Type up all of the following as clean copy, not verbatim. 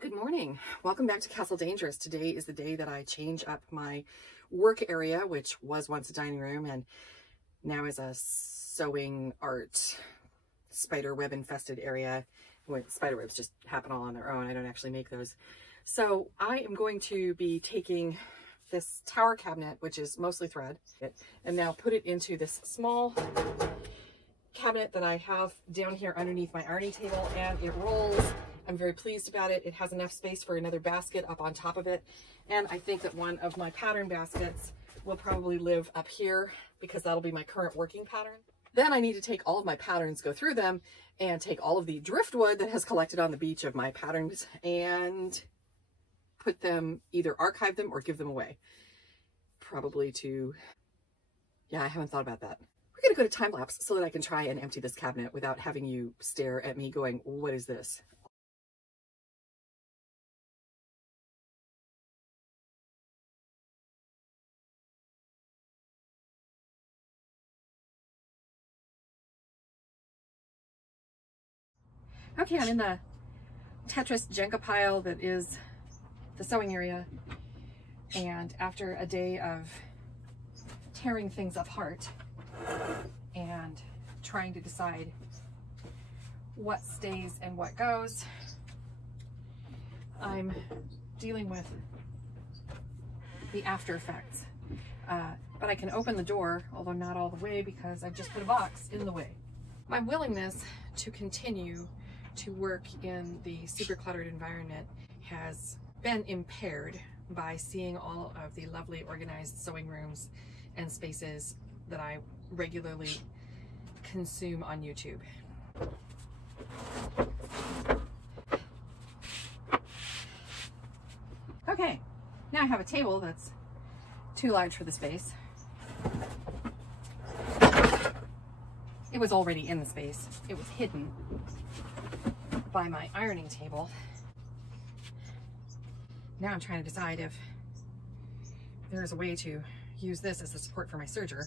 Good morning. Welcome back to Castle Dangerous. Today is the day that I change up my work area, which was once a dining room and now is a sewing art spider web infested area. When spider webs just happen all on their own. I don't actually make those. So I am going to be taking this tower cabinet, which is mostly thread, and now put it into this small cabinet that I have down here underneath my ironing table, and it rolls. I'm very pleased about it. It has enough space for another basket up on top of it. And I think that one of my pattern baskets will probably live up here because that'll be my current working pattern. Then I need to take all of my patterns, go through them, and take all of the driftwood that has collected on the beach of my patterns and put them, either archive them or give them away. Probably to, yeah, I haven't thought about that. We're gonna go to time lapse so that I can try and empty this cabinet without having you stare at me going, what is this? Okay, I'm in the Tetris Jenga pile that is the sewing area, and after a day of tearing things apart and trying to decide what stays and what goes, I'm dealing with the after effects. But I can open the door, although not all the way because I've just put a box in the way. My willingness to continue to work in the super cluttered environment has been impaired by seeing all of the lovely organized sewing rooms and spaces that I regularly consume on YouTube. Okay, now I have a table that's too large for the space. It was already in the space. It was hidden by my ironing table. Now I'm trying to decide if there is a way to use this as a support for my serger.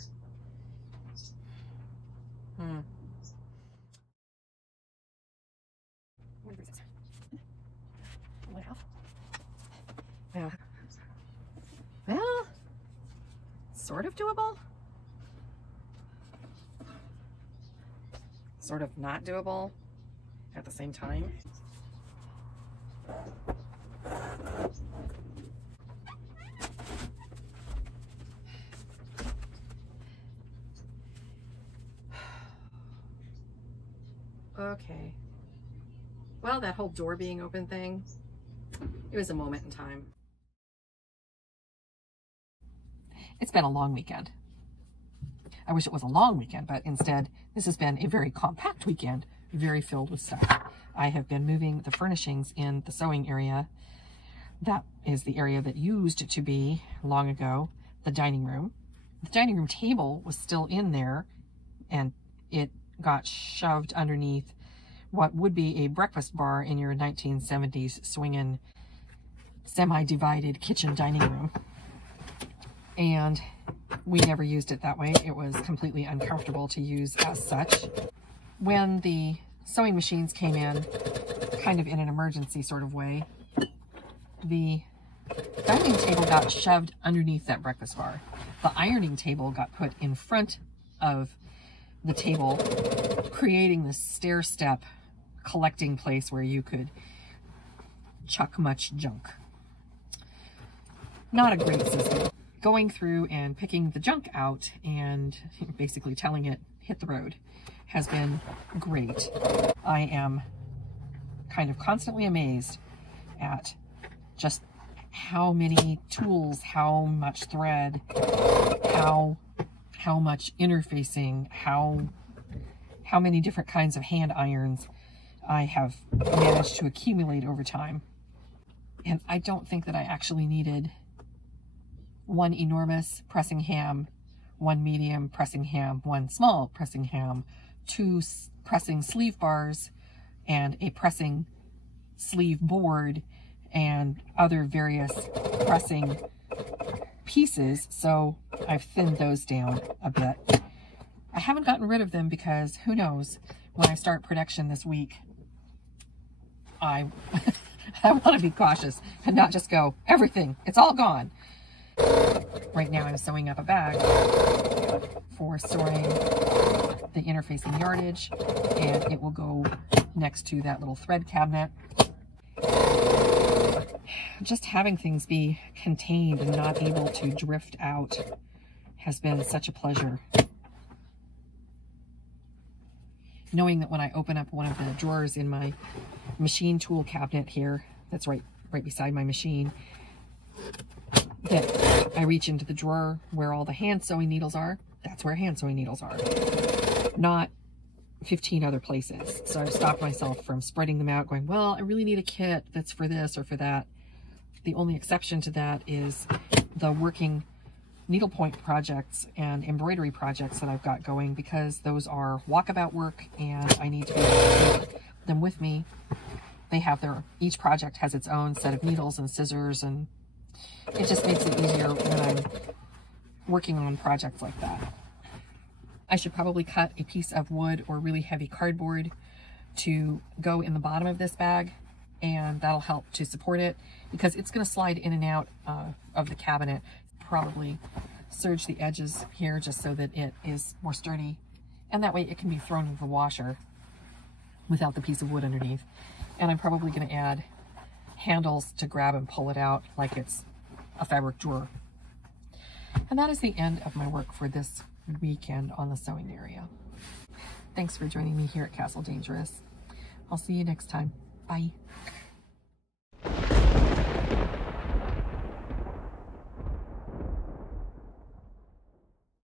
What is this? Well, sort of doable. Sort of not doable at the same time. Okay. Well, that whole door being open thing, it was a moment in time. It's been a long weekend. I wish it was a long weekend, but instead, this has been a very compact weekend, very filled with stuff. I have been moving the furnishings in the sewing area. That is the area that used to be, long ago, the dining room. The dining room table was still in there, and it got shoved underneath what would be a breakfast bar in your 1970s swinging, semi-divided kitchen dining room. And we never used it that way. It was completely uncomfortable to use as such. When the sewing machines came in, kind of in an emergency sort of way, the dining table got shoved underneath that breakfast bar. The ironing table got put in front of the table, creating this stair step collecting place where you could chuck much junk. Not a great system. Going through and picking the junk out and basically telling it, hit the road, has been great. I am kind of constantly amazed at just how many tools, how much thread, how much interfacing, how many different kinds of hand irons I have managed to accumulate over time. And I don't think that I actually needed one enormous pressing ham, one medium pressing ham, one small pressing ham, two pressing sleeve bars, and a pressing sleeve board, and other various pressing pieces. So I've thinned those down a bit. I haven't gotten rid of them because who knows, when I start production this week, I I want to be cautious and not just go, everything, it's all gone. Right now I'm sewing up a bag for storing the interfacing yardage, and it will go next to that little thread cabinet. Just having things be contained and not able to drift out has been such a pleasure. Knowing that when I open up one of the drawers in my machine tool cabinet here, that's right beside my machine, that I reach into the drawer where all the hand sewing needles are. That's where hand sewing needles are, not 15 other places. So I've stopped myself from spreading them out going, well, I really need a kit that's for this or for that. The only exception to that is the working needlepoint projects and embroidery projects that I've got going, because those are walkabout work and I need to be able to take them with me. They have each project has its own set of needles and scissors, and it just makes it easier when I'm working on projects like that. I should probably cut a piece of wood or really heavy cardboard to go in the bottom of this bag, and that'll help to support it because it's going to slide in and out of the cabinet. Probably serge the edges here just so that it is more sturdy, and that way it can be thrown into the washer without the piece of wood underneath. And I'm probably going to add handles to grab and pull it out like it's a fabric drawer. And that is the end of my work for this weekend on the sewing area. Thanks for joining me here at Castle Dangerous. I'll see you next time. Bye.